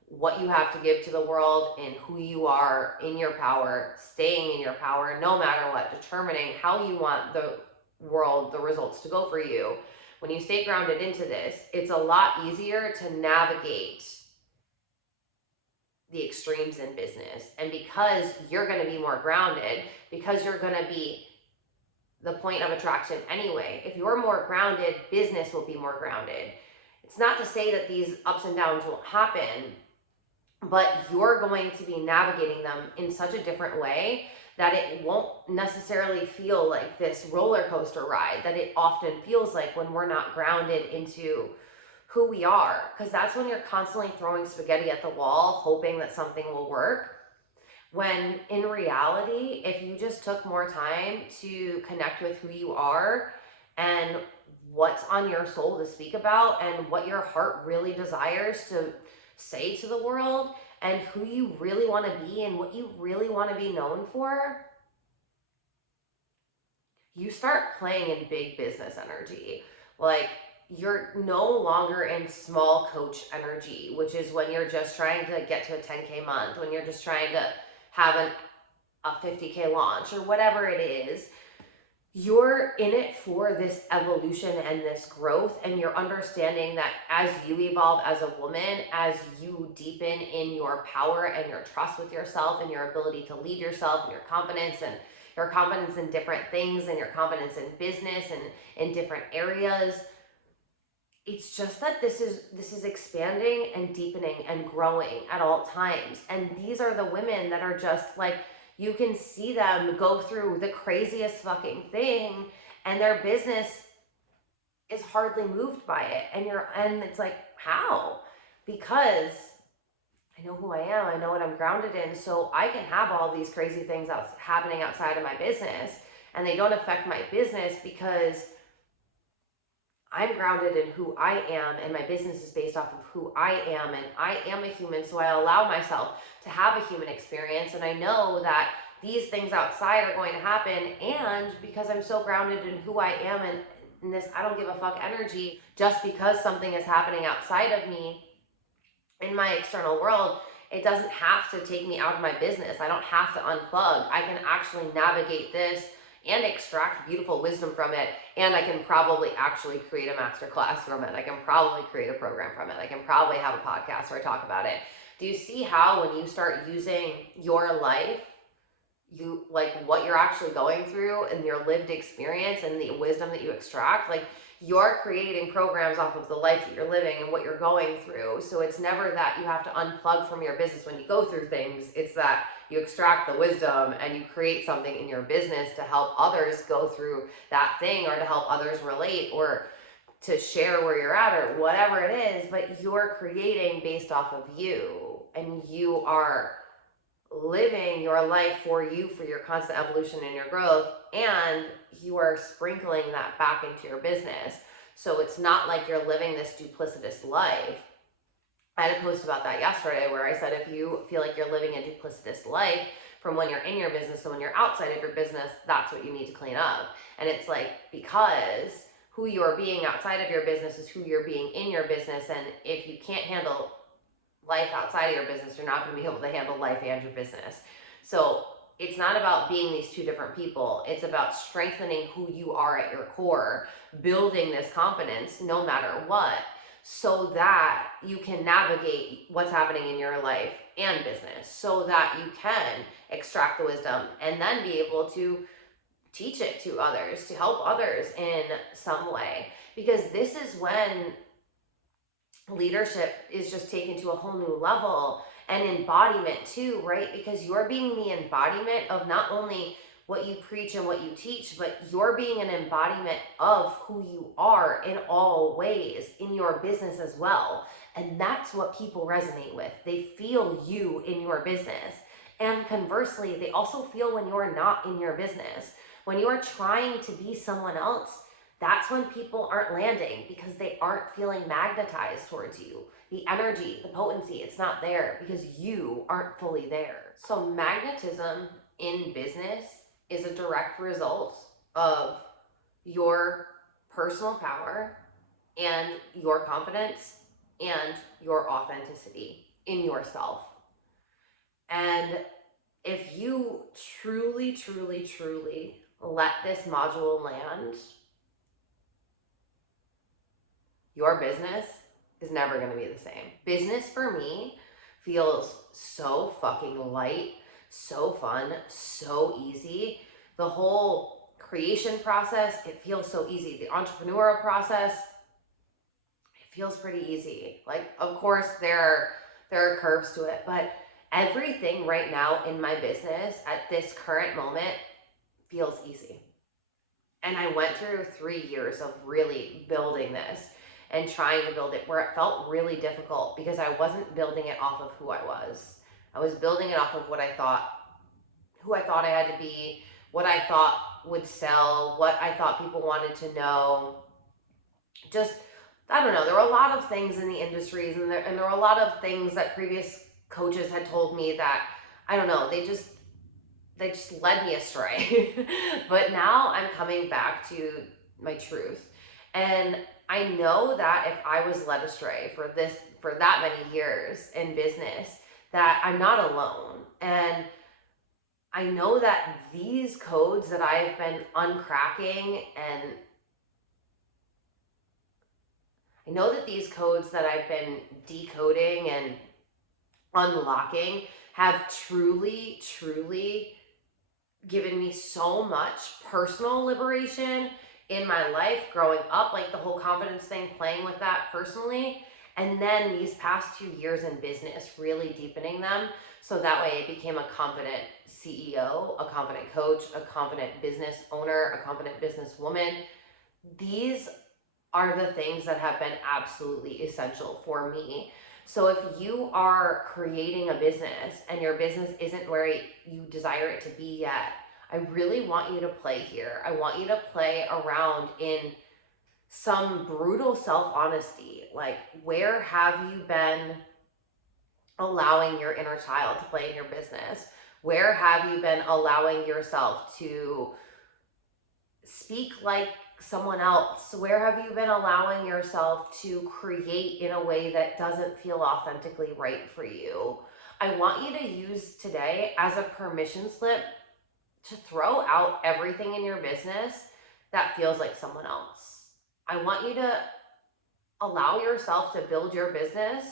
what you have to give to the world and who you are in your power, staying in your power, no matter what, determining how you want the world, the results to go for you. When you stay grounded into this, it's a lot easier to navigate the extremes in business. And because you're going to be more grounded, because you're going to be the point of attraction anyway, if you're more grounded, business will be more grounded. It's not to say that these ups and downs won't happen, but you're going to be navigating them in such a different way that it won't necessarily feel like this roller coaster ride that it often feels like when we're not grounded into who we are. Because that's when you're constantly throwing spaghetti at the wall, hoping that something will work. When in reality, if you just took more time to connect with who you are and what's on your soul to speak about and what your heart really desires to say to the world and who you really want to be and what you really want to be known for, you start playing in big business energy. Like, you're no longer in small coach energy, which is when you're just trying to get to a 10K month, when you're just trying to have a 50K launch or whatever it is. You're in it for this evolution and this growth, and you're understanding that as you evolve as a woman, as you deepen in your power and your trust with yourself and your ability to lead yourself and your confidence and your competence in different things and your competence in business and in different areas. It's just that this is expanding and deepening and growing at all times. And these are the women that are just like, you can see them go through the craziest fucking thing and their business is hardly moved by it. And it's like, how? Because I know who I am, I know what I'm grounded in, so I can have all these crazy things happening outside of my business and they don't affect my business because I'm grounded in who I am and my business is based off of who I am, and I am a human, so I allow myself to have a human experience, and I know that these things outside are going to happen. And because I'm so grounded in who I am and in this I don't give a fuck energy, just because something is happening outside of me in my external world, it doesn't have to take me out of my business. I don't have to unplug. I can actually navigate this and extract beautiful wisdom from it, and I can probably actually create a masterclass from it. I can probably create a program from it. I can probably have a podcast where I talk about it. Do you see how when you start using your life, you like what you're actually going through and your lived experience and the wisdom that you extract, like you're creating programs off of the life that you're living and what you're going through. So it's never that you have to unplug from your business when you go through things. It's that you extract the wisdom and you create something in your business to help others go through that thing, or to help others relate, or to share where you're at, or whatever it is. But you're creating based off of you, and you are living your life for you, for your constant evolution and your growth, and you are sprinkling that back into your business. So it's not like you're living this duplicitous life. I had a post about that yesterday where I said, if you feel like you're living a duplicitous life from when you're in your business to when you're outside of your business, that's what you need to clean up. And it's like, because who you're being outside of your business is who you're being in your business. And if you can't handle life outside of your business, you're not going to be able to handle life and your business. So it's not about being these two different people. It's about strengthening who you are at your core, building this confidence no matter what, so that you can navigate what's happening in your life and business, so that you can extract the wisdom and then be able to teach it to others, to help others in some way. Because this is when leadership is just taken to a whole new level, and embodiment too, right? Because you're being the embodiment of not only what you preach and what you teach, but you're being an embodiment of who you are in all ways in your business as well. And that's what people resonate with. They feel you in your business. And conversely, they also feel when you're not in your business. When you are trying to be someone else, that's when people aren't landing, because they aren't feeling magnetized towards you. The energy, the potency, it's not there because you aren't fully there. So magnetism in business is a direct result of your personal power and your confidence and your authenticity in yourself. And if you truly, truly, truly let this module land, your business is never going to be the same. Business for me feels so fucking light, so fun, so easy. The whole creation process, it feels so easy. The entrepreneurial process, it feels pretty easy. Like, of course, there are curves to it, but everything right now in my business at this current moment feels easy. And I went through 3 years of really building this and trying to build it where it felt really difficult, because I wasn't building it off of who I was. I was building it off of what I thought, who I thought I had to be, what I thought would sell, what I thought people wanted to know. Just, I don't know, there were a lot of things in the industries, and there were a lot of things that previous coaches had told me that, I don't know, they just led me astray. But now I'm coming back to my truth. And I know that if I was led astray for that many years in business, that I'm not alone. And I know that these codes that I've been uncracking, and I know that these codes that I've been decoding and unlocking have truly, truly given me so much personal liberation in my life growing up, like the whole confidence thing, playing with that personally. And then these past 2 years in business, really deepening them. So that way I became a confident CEO, a confident coach, a confident business owner, a confident businesswoman. These are the things that have been absolutely essential for me. So if you are creating a business and your business isn't where you desire it to be yet, I really want you to play here. I want you to play around in some brutal self-honesty. Like, where have you been allowing your inner child to play in your business? Where have you been allowing yourself to speak like someone else? Where have you been allowing yourself to create in a way that doesn't feel authentically right for you? I want you to use today as a permission slip to throw out everything in your business that feels like someone else. I want you to allow yourself to build your business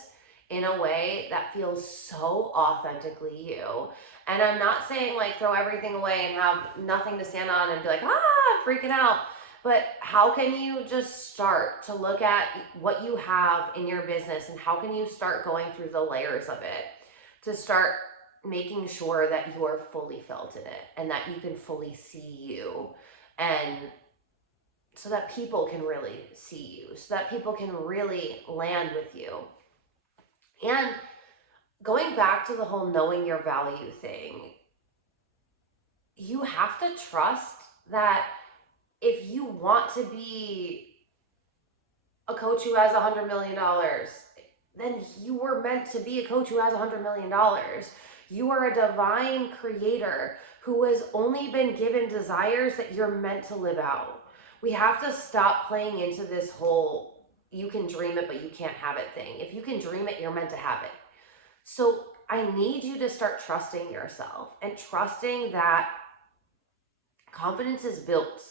in a way that feels so authentically you. And I'm not saying like throw everything away and have nothing to stand on and be like, I'm freaking out. But how can you just start to look at what you have in your business and how can you start going through the layers of it to start making sure that you are fully felt in it and that you can fully see you, and so that people can really see you, so that people can really land with you. And going back to the whole knowing your value thing, you have to trust that if you want to be a coach who has $100 million, then you were meant to be a coach who has $100 million. You are a divine creator who has only been given desires that you're meant to live out. We have to stop playing into this whole you can dream it but you can't have it thing. If you can dream it, you're meant to have it. So I need you to start trusting yourself and trusting that confidence is built.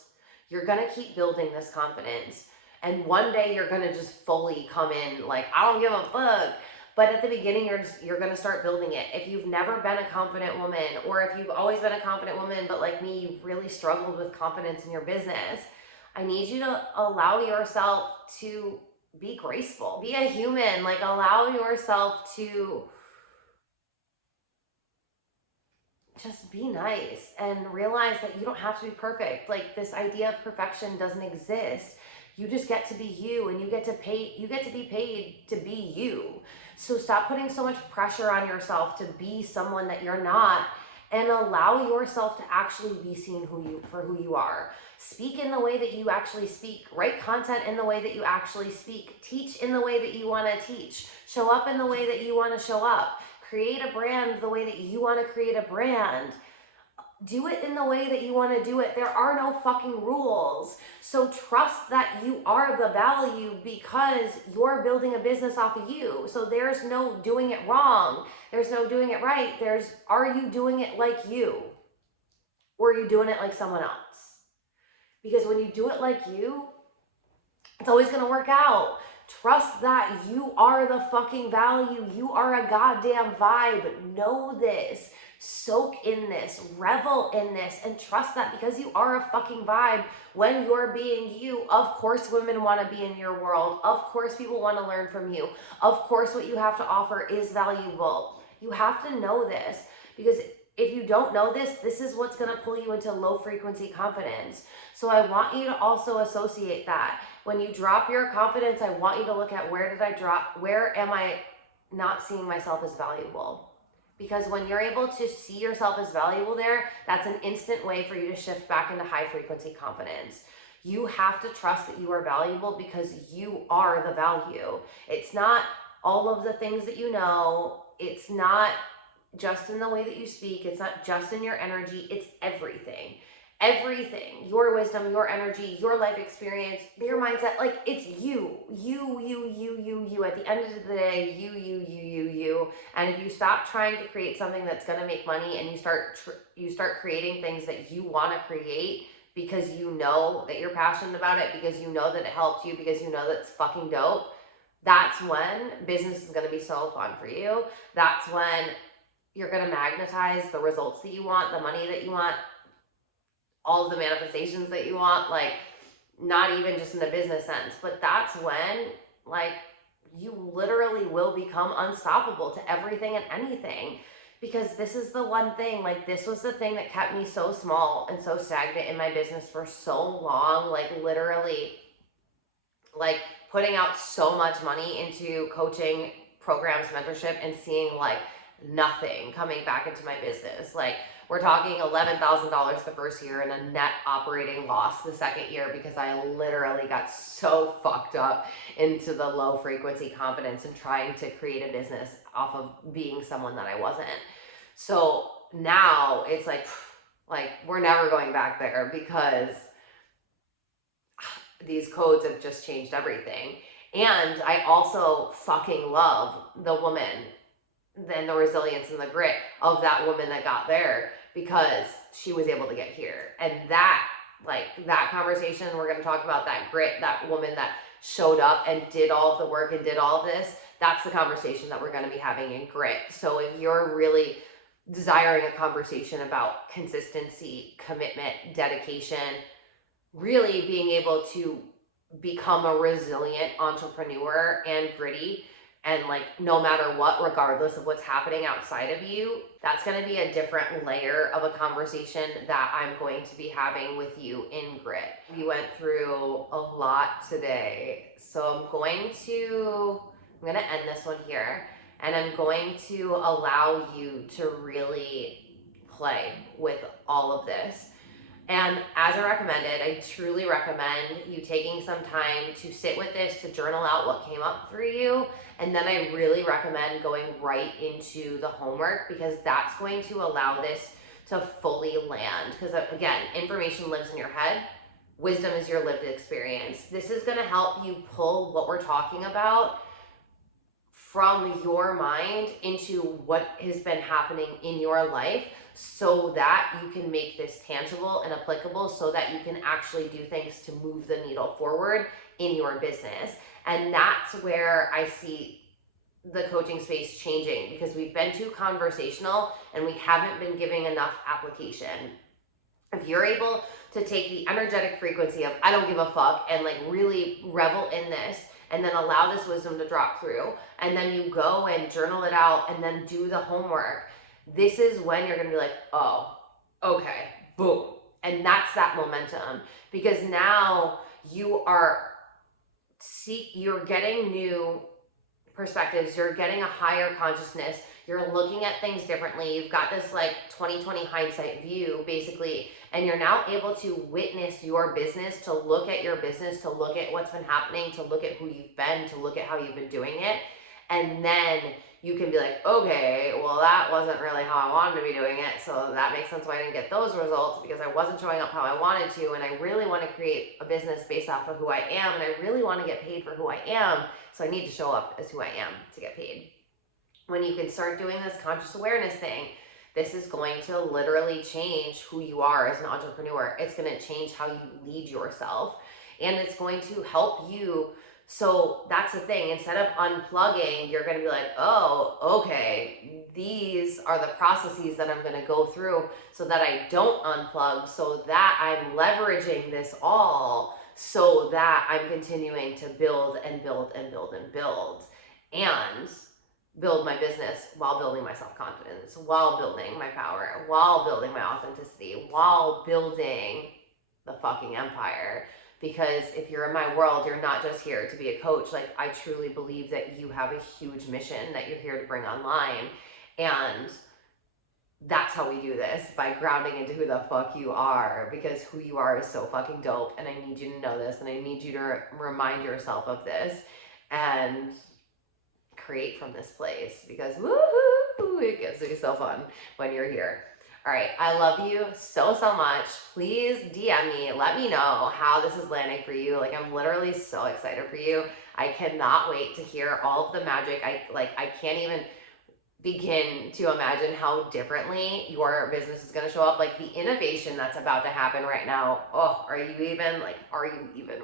You're going to keep building this confidence. And one day you're going to just fully come in like, I don't give a fuck. But at the beginning, you're going to start building it. If you've never been a confident woman, or if you've always been a confident woman, but like me, you've really struggled with confidence in your business, I need you to allow yourself to be graceful, be a human, like allow yourself to just be nice and realize that you don't have to be perfect. Like, this idea of perfection doesn't exist. You just get to be you, and you get to be paid to be you. So stop putting so much pressure on yourself to be someone that you're not, and allow yourself to actually be seen for who you are. Speak in the way that you actually speak. Write content in the way that you actually speak. Teach in the way that you want to teach. Show up in the way that you want to show up. Create a brand the way that you want to create a brand. Do it in the way that you want to do it. There are no fucking rules. So trust that you are the value because you're building a business off of you. So there's no doing it wrong. There's no doing it right. Are you doing it like you? Or are you doing it like someone else? Because when you do it like you, it's always going to work out. Trust that you are the fucking value. You are a goddamn vibe. Know this. Soak in this. Revel in this. And trust that because you are a fucking vibe, when you're being you, of course women want to be in your world. Of course people want to learn from you. Of course what you have to offer is valuable. You have to know this, because if you don't know this, this is what's going to pull you into low frequency confidence. So I want you to also associate that. When you drop your confidence, I want you to look at where am I not seeing myself as valuable? Because when you're able to see yourself as valuable there, that's an instant way for you to shift back into high frequency confidence. You have to trust that you are valuable because you are the value. It's not all of the things that you know. It's not just in the way that you speak. It's not just in your energy. It's everything. Everything. Your wisdom, your energy, your life experience, your mindset. Like, it's you. You. At the end of the day, you. And if you stop trying to create something that's going to make money and you start creating things that you want to create because you know that you're passionate about it, because you know that it helps you, because you know that it's fucking dope, that's when business is going to be so fun for you. That's when you're going to magnetize the results that you want, the money that you want. all of the manifestations that you want, like not even just in the business sense, but that's when like you literally will become unstoppable to everything and anything. Because this is the one thing, like this was the thing that kept me so small and so stagnant in my business for so long, like literally like putting out so much money into coaching programs, mentorship, and seeing like nothing coming back into my business. Like we're talking $11,000 the first year and a net operating loss the second year because I literally got so fucked up into the low frequency confidence and trying to create a business off of being someone that I wasn't. So now it's like we're never going back there because these codes have just changed everything. And I also fucking love the woman and the resilience and the grit of that woman that got there because she was able to get here. And that, like that conversation, we're going to talk about that grit, that woman that showed up and did all of the work and did all of this. That's the conversation that we're going to be having in grit. So if you're really desiring a conversation about consistency, commitment, dedication, really being able to become a resilient entrepreneur and gritty and like no matter what, regardless of what's happening outside of you, that's going to be a different layer of a conversation that I'm going to be having with you in grit. We went through a lot today, so I'm going to end this one here, and I'm going to allow you to really play with all of this. And as I recommended, I truly recommend you taking some time to sit with this, to journal out what came up for you. And then I really recommend going right into the homework because that's going to allow this to fully land. Because again, information lives in your head. Wisdom is your lived experience. This is going to help you pull what we're talking about from your mind into what has been happening in your life, so that you can make this tangible and applicable, so that you can actually do things to move the needle forward in your business. And that's where I see the coaching space changing, because we've been too conversational and we haven't been giving enough application. If you're able to take the energetic frequency of I don't give a fuck and like really revel in this, and then allow this wisdom to drop through, and then you go and journal it out and then do the homework, this is when you're gonna be like, oh, okay, boom. And that's that momentum, because now you're getting new perspectives, you're getting a higher consciousness, you're looking at things differently, you've got this like 20/20 hindsight view basically, and you're now able to witness your business, to look at your business, to look at what's been happening, to look at who you've been, to look at how you've been doing it. And then you can be like, okay, well, that wasn't really how I wanted to be doing it, so that makes sense why I didn't get those results, because I wasn't showing up how I wanted to, and I really want to create a business based off of who I am, and I really want to get paid for who I am, so I need to show up as who I am to get paid. When you can start doing this conscious awareness thing, this is going to literally change who you are as an entrepreneur. It's going to change how you lead yourself, and it's going to help you. So that's the thing. Instead of unplugging, you're going to be like, oh, okay, these are the processes that I'm going to go through so that I don't unplug, so that I'm leveraging this all, so that I'm continuing to build and build and build and build, and build my business while building my self-confidence, while building my power, while building my authenticity, while building the fucking empire. Because if you're in my world, you're not just here to be a coach. Like, I truly believe that you have a huge mission that you're here to bring online. And that's how we do this, by grounding into who the fuck you are, because who you are is so fucking dope. And I need you to know this, and I need you to remind yourself of this and create from this place, because woohoo, it gets to be so fun when you're here. All right, I love you so much. Please DM me, let me know how this is landing for you. Like, I'm literally so excited for you. I cannot wait to hear all of the magic. I can't even begin to imagine how differently your business is going to show up. Like, the innovation that's about to happen right now. Oh, are you even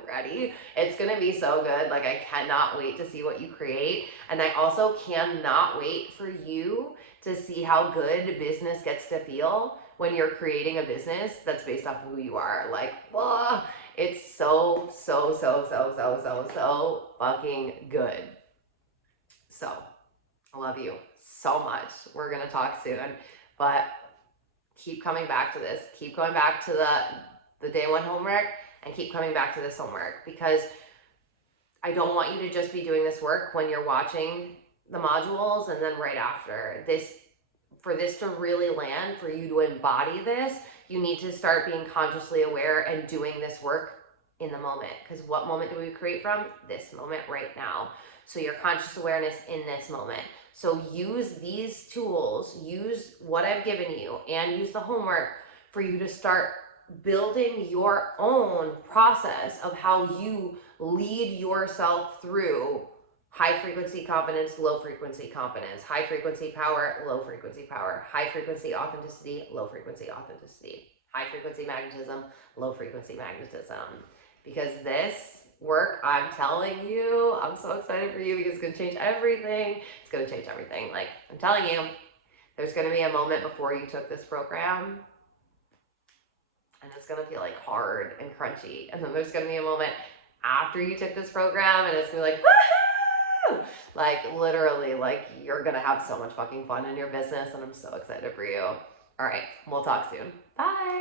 ready? It's going to be so good. Like, I cannot wait to see what you create. And I also cannot wait for you to see how good business gets to feel when you're creating a business that's based off of who you are. Like, whoa, it's so fucking good. So I love you so much. We're gonna talk soon, but keep coming back to this. Keep going back to the day one homework, and keep coming back to this homework, because I don't want you to just be doing this work when you're watching the modules and then right after. For this to really land, for you to embody this, you need to start being consciously aware and doing this work in the moment. Because what moment do we create from? This moment right now. So your conscious awareness in this moment. So use these tools, use what I've given you, and use the homework for you to start building your own process of how you lead yourself through high frequency confidence, low frequency confidence, high frequency power, low frequency power, high frequency authenticity, low frequency authenticity, high frequency magnetism, low frequency magnetism. Because this work, I'm telling you, I'm so excited for you, because it's going to change everything. It's going to change everything. Like, I'm telling you, there's going to be a moment before you took this program, and it's going to feel like hard and crunchy. And then there's going to be a moment after you took this program, and it's going to be like, woohoo! Like, literally, like, you're going to have so much fucking fun in your business, and I'm so excited for you. All right, we'll talk soon. Bye.